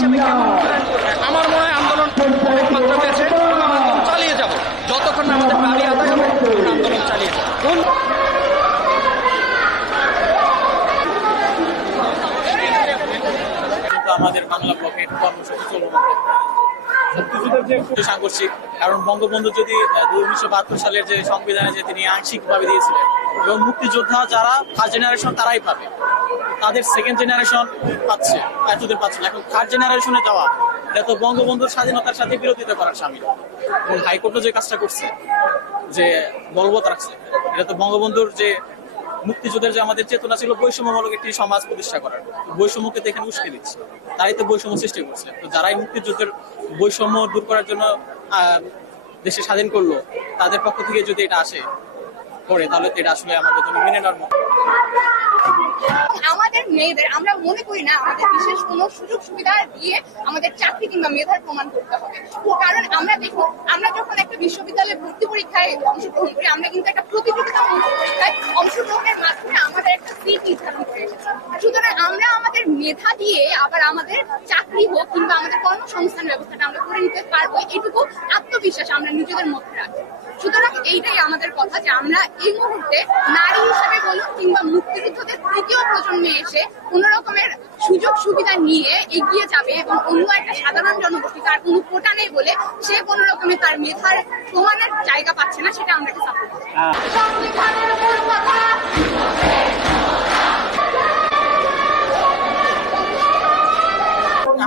আমার মনে হয় আন্দোলন মাত্রা পেয়েছে চালিয়ে যাব। যতক্ষণ আমাদের দাবি আদায় হবে আন্দোলন চালিয়ে যাব। আমাদের বাংলা ব্লকের কর্মসূচি চলমান সাংঘর্ষিক কারণ বঙ্গবন্ধু যদি উনিশশো বাহাত্তর সালের যে সংবিধানে যে তিনি আংশিকভাবে দিয়েছিলেন এবং মুক্তিযোদ্ধা যারা ফার্স্ট জেনারেশন তারাই পাবে। তাদের সেকেন্ড জেনারেশন পাচ্ছে এতদিন পাচ্ছে এখন থার্ড জেনারেশনে যাওয়া, এটা তো বঙ্গবন্ধুর স্বাধীনতার সাথে বিরোধিতা করার সামিল এবং হাইকোর্টও যে কাজটা করছে, যে বলবৎ রাখছে, এটা তো বঙ্গবন্ধুর যে মুক্তিযুদ্ধের যে আমাদের চেতনা ছিল, বৈষম্যমূলক একটি সমাজ প্রতিষ্ঠা করার। বৈষম্যকে তো এখানে উস্কে দিচ্ছে। তারাই তো বৈষম্য সৃষ্টি করছে। তো যারাই মুক্তিযুদ্ধের বৈষম্য দূর করার জন্য দেশে স্বাধীন করল, তাদের পক্ষ থেকে যদি এটা আসে করে, তাহলে এটা আসলে আমাদের জন্য মেনে নেওয়ার মতো। আমাদের মেয়েদের, আমরা মনে করি না, আমাদের বিশেষ কোনো সুযোগ সুবিধা দিয়ে আমাদের চাকরি কিংবা মেধার প্রমাণ করতে হবে। কারণ আমরা দেখুন আমরা যখন একটা বিশ্ববিদ্যালয়ে ভর্তি পরীক্ষায় অংশগ্রহণ করি, আমরা কিন্তু একটা প্রতিযোগিতামূলক পরীক্ষায় অংশগ্রহণের মাধ্যমে আমাদের একটা সিট নির্ধারণ করে এসেছি। সুতরাং আমরা আমাদের মেধা দিয়ে আবার আমাদের চাকরি হোক কিংবা আমাদের কর্মসংস্থান ব্যবস্থাটা আমরা করে নিতে পারব। এটুকু আত্মবিশ্বাস আমরা নিজেদের মধ্যে রাখি। সুতরাং এইটাই আমাদের কথা যে আমরা এই মুহূর্তে নারী হিসেবে বলুন কিংবা মুক্তিযুদ্ধদের তৃতীয় প্রজন্মে এসে কোন রকমের সুযোগ সুবিধা নিয়ে এগিয়ে যাবে এবং অন্য একটা সাধারণ জনগোষ্ঠী তার কোনো কোটা নেই বলে সে কোন রকমের তার মেধার প্রমাণের জায়গা পাচ্ছে না সেটা আমরা সাপোর্ট করি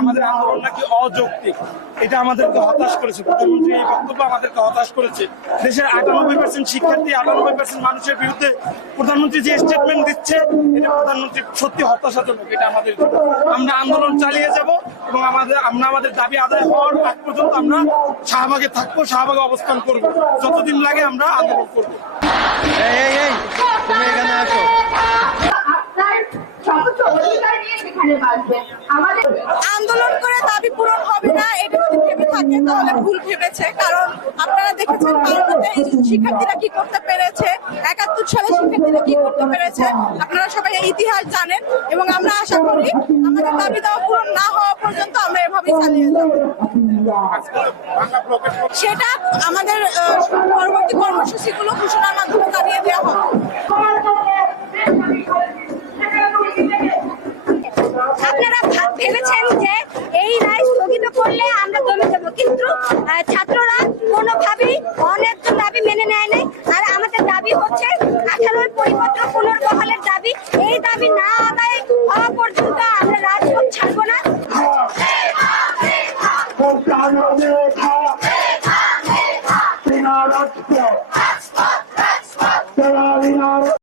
আমাদের আন্দোলন নাকি অযৌক্তিক? এটা আমাদেরকে হতাশ করেছে। প্রধানমন্ত্রী এই বক্তব্য আমাদেরকে হতাশ করেছে। দেশের আটানব্বই পার্সেন্ট শিক্ষার্থী, আটানব্বই পার্সেন্ট মানুষের বিরুদ্ধে প্রধানমন্ত্রী যে স্টেটমেন্ট দিচ্ছে, এটা প্রধানমন্ত্রী সত্যি হতাশাজনক। এটা আমাদের আমরা আন্দোলন চালিয়ে যাব এবং আমাদের আমরা আমাদের দাবি আদায় হওয়ার আগ পর্যন্ত আমরা শাহবাগে থাকব, শাহবাগে অবস্থান করব। যতদিন লাগে আমরা আন্দোলন করব। আপনার আন্দোলন করে দাবি পূরণ হবে না, এটা যদি ভেবে থাকে তাহলে ভুল ভেবেছে। কারণ আপনারা দেখেছেন ভারতে শিক্ষার্থীরা কি করতে পেরেছে, একাত্তর সালে শিক্ষার্থীরা কি করতে পেরেছে, আপনারা সবাই ইতিহাস জানেন এবং আমরা আশা করি আমাদের দাবি দেওয়া পূরণ না হওয়া পর্যন্ত আমরা এভাবেই চালিয়ে যাব। সেটা আমাদের পরবর্তী কর্মসূচিগুলো ঘোষণার মাধ্যমে জানিয়ে দেওয়া হবে। ছাত্ররা কোনোভাবেই অনেক দাবি মেনে নেয় নাই। আর আমাদের দাবি হচ্ছে আঠারোর পরিপত্র পুনর্বহালের দাবি। এই দাবি না আদায় হওয়া পর্যন্ত আমরা রাজপথ ছাড়বো না।